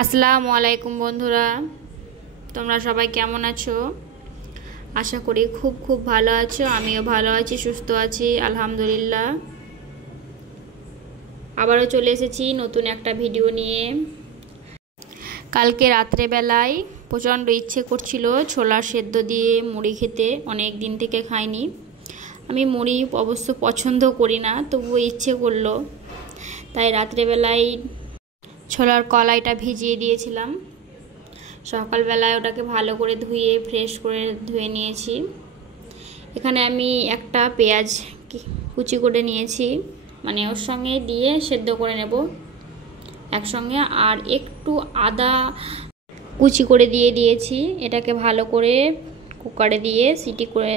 আসসালামু আলাইকুম বন্ধুরা, তোমরা সবাই কেমন আছো? আশা করি খুব খুব ভালো আছো। আমিও ভালো আছি, সুস্থ আছি, আলহামদুলিল্লাহ। আবারও চলে এসেছি নতুন একটা ভিডিও নিয়ে। কালকে রাত্রেবেলায় প্রচণ্ড ইচ্ছে করছিল ছোলা সেদ্ধ দিয়ে মুড়ি খেতে, অনেক দিন থেকে খাইনি। আমি মুড়ি অবশ্য পছন্দ করি না, তবুও ইচ্ছে করলো, তাই রাত্রেবেলায় ছোলার কলাইটা ভিজিয়ে দিয়েছিলাম। সকালবেলায় ওটাকে ভালো করে ধুয়ে ফ্রেশ করে ধুয়ে নিয়েছি। এখানে আমি একটা পেঁয়াজ কুচি করে নিয়েছি, মানে ওর সঙ্গে দিয়ে সেদ্ধ করে নেব একসঙ্গে, আর একটু আদা কুচি করে দিয়ে দিয়েছি। এটাকে ভালো করে কুকারে দিয়ে সিটি করে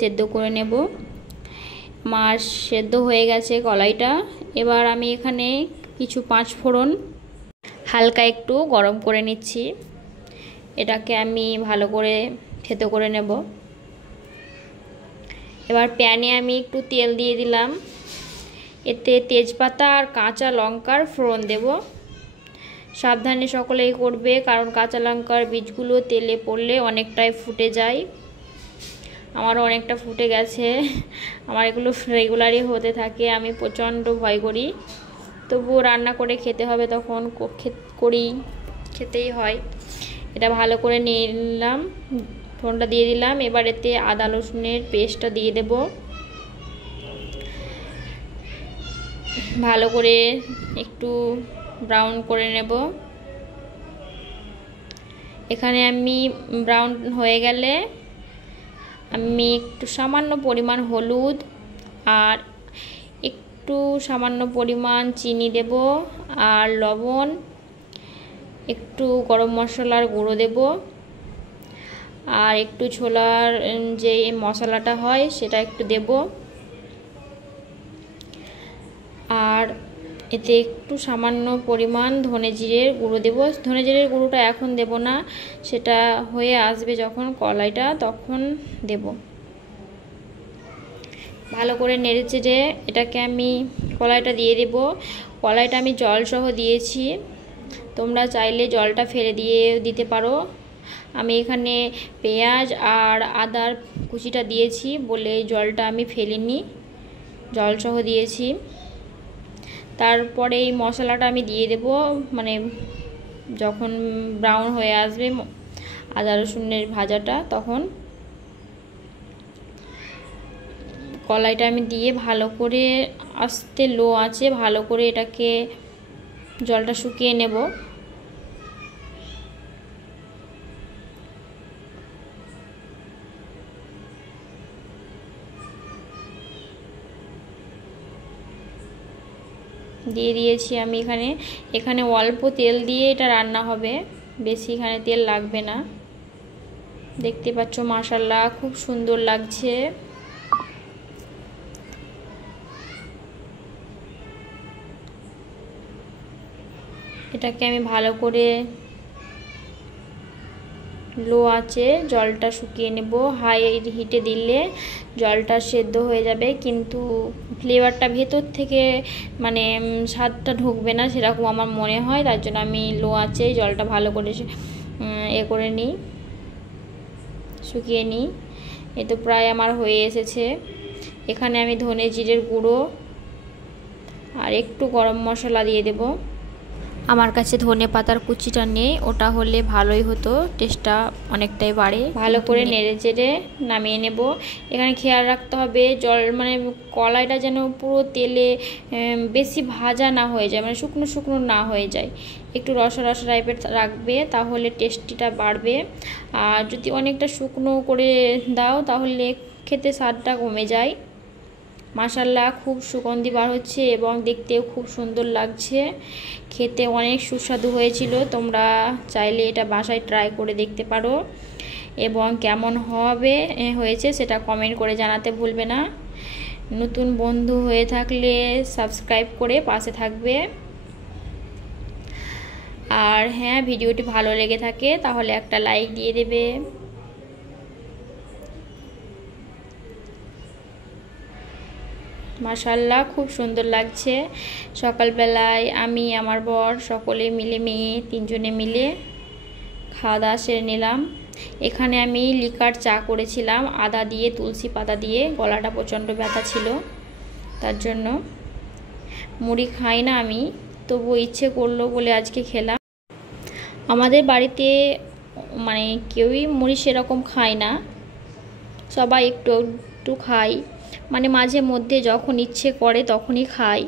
সেদ্ধ করে নেব। আমার সেদ্ধ হয়ে গেছে কলাইটা। এবার আমি এখানে কিছু 5 ফোড়ন হালকা একটু গরম করে নিচ্ছি। এটাকে আমি ভালো করে থেতো করে নেব। এবার প্যানে আমি একটু তেল দিয়ে দিলাম, এতে তেজপাতা আর কাঁচা লঙ্কার ফোড়ন দেব। সাবধানে সকলেই করবে, কারণ কাঁচা লঙ্কার বীজগুলো তেলে পড়লে অনেকটাই ফুটে যায়। আমারও অনেকটা ফুটে গেছে। আমার এগুলো রেগুলারই হতে থাকে, আমি প্রচণ্ড ভয় করি, তবুও রান্না করে খেতে হবে, তখন খেতেই হয়। এটা ভালো করে নিয়ে নিলাম, ফোড়নটা দিয়ে দিলাম। এবার এতে আদা রসুনের পেস্টটা দিয়ে দেব। ভালো করে একটু ব্রাউন করে নেব। এখানে আমি ব্রাউন হয়ে গেলে আমি একটু সামান্য পরিমাণ হলুদ আর একটু সামান্য পরিমাণ চিনি দেব, আর লবণ, একটু গরম মশলার গুঁড়ো দেব, আর একটু ছোলার যে মশলাটা হয় সেটা একটু দেব, আর এতে একটু সামান্য পরিমাণ ধনে জিরের গুঁড়ো দেব। ধনে জিরের গুঁড়োটা এখন দেব না, সেটা হয়ে আসবে যখন কলাইটা, তখন দেব। ভালো করে নেড়ে চেড়ে এটাকে আমি কলাইটা দিয়ে দেব। কলাইটা আমি জল সহ দিয়েছি, তোমরা চাইলে জলটা ফেলে দিয়ে দিতে পারো। আমি এখানে পেঁয়াজ আর আদার কুচিটা দিয়েছি বলে জলটা আমি ফেলিনি, জল সহ দিয়েছি। তারপরে এই মশলাটা আমি দিয়ে দেব, মানে যখন ব্রাউন হয়ে আসবে আদা রসুনের ভাজাটা, তখন কলাইটা আমি দিয়ে ভালো করে আস্তে লো আঁচে ভালো করে এটাকে জলটা শুকিয়ে নেব। দিয়ে দিয়েছি আমি এখানে অল্প তেল দিয়ে এটা রান্না হবে, বেশি এখানে তেল লাগবে না। দেখতে পাচ্ছ মাশাআল্লাহ খুব সুন্দর লাগছে। এটাকে আমি ভালো করে লো আঁচে জলটা শুকিয়ে নেব। হাই হিটে দিলে জলটা সেদ্ধ হয়ে যাবে, কিন্তু ফ্লেভারটা ভেতর থেকে মানে স্বাদটা ঢুকবে না, সেরকম আমার মনে হয়। তার জন্য আমি লো আঁচে জলটা ভালো করে করে নিই, শুকিয়ে নিই। এ তো প্রায় আমার হয়ে এসেছে। এখানে আমি ধনে জিরের গুঁড়ো আর একটু গরম মশলা দিয়ে দেব। আমার কাছে ধনে পাতার কুচিটা নেই, ওটা হলে ভালোই হতো, টেস্টটা অনেকটাই বাড়ে। ভালো করে নেড়ে চেড়ে নামিয়ে নেব। এখানে খেয়াল রাখতে হবে জল মানে কলাইটা যেন পুরো তেলে বেশি ভাজা না হয়ে যায়, মানে শুকনো শুকনো না হয়ে যায়, একটু রসা রসা টাইপের রাখবে, তাহলে টেস্টিটা বাড়বে। আর যদি অনেকটা শুকনো করে দাও তাহলে খেতে স্বাদটা কমে যায়। মাশাআল্লাহ খুব সুগন্ধি বার হচ্ছে এবং দেখতেও খুব সুন্দর লাগছে, খেতে অনেক সুস্বাদু হয়েছিল। তোমরা চাইলে এটা বাসায় ট্রাই করে দেখতে পারো, এবং কেমন হয়েছে সেটা কমেন্ট করে জানাতে ভুলবে না। নতুন বন্ধু হয়ে থাকলে সাবস্ক্রাইব করে পাশে থাকবে। আর হ্যাঁ, ভিডিওটি ভালো লেগে থাকে তাহলে একটা লাইক দিয়ে দেবে। মাশাআল্লাহ খুব সুন্দর লাগছে। সকালবেলায় আমি আমার বর সকলে মিলে, মেয়ে তিনজনে মিলে খাওয়া দাওয়া সেরে নিলাম। এখানে আমি লিকার চা করেছিলাম আদা দিয়ে, তুলসী পাতা দিয়ে। গলাটা প্রচণ্ড ব্যথা ছিল, তার জন্য। মুড়ি খাই না আমি, তবু ইচ্ছে করলো বলে আজকে খেলাম। আমাদের বাড়িতে মানে কেউই মুড়ি সেরকম খায় না, সবাই একটু একটু খাই, মানে মাঝে মধ্যে যখন ইচ্ছে করে তখনই খাই।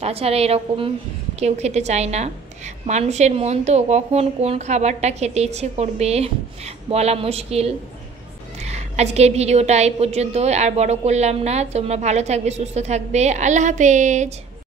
তাছাড়া এরকম কেউ খেতে চায় না। মানুষের মন তো, কখন কোন খাবারটা খেতে ইচ্ছে করবে বলা মুশকিল। আজকের ভিডিওটা এই পর্যন্ত, আর বড় করলাম না। তোমরা ভালো থাকবে, সুস্থ থাকবে। আল্লাহ হাফেজ।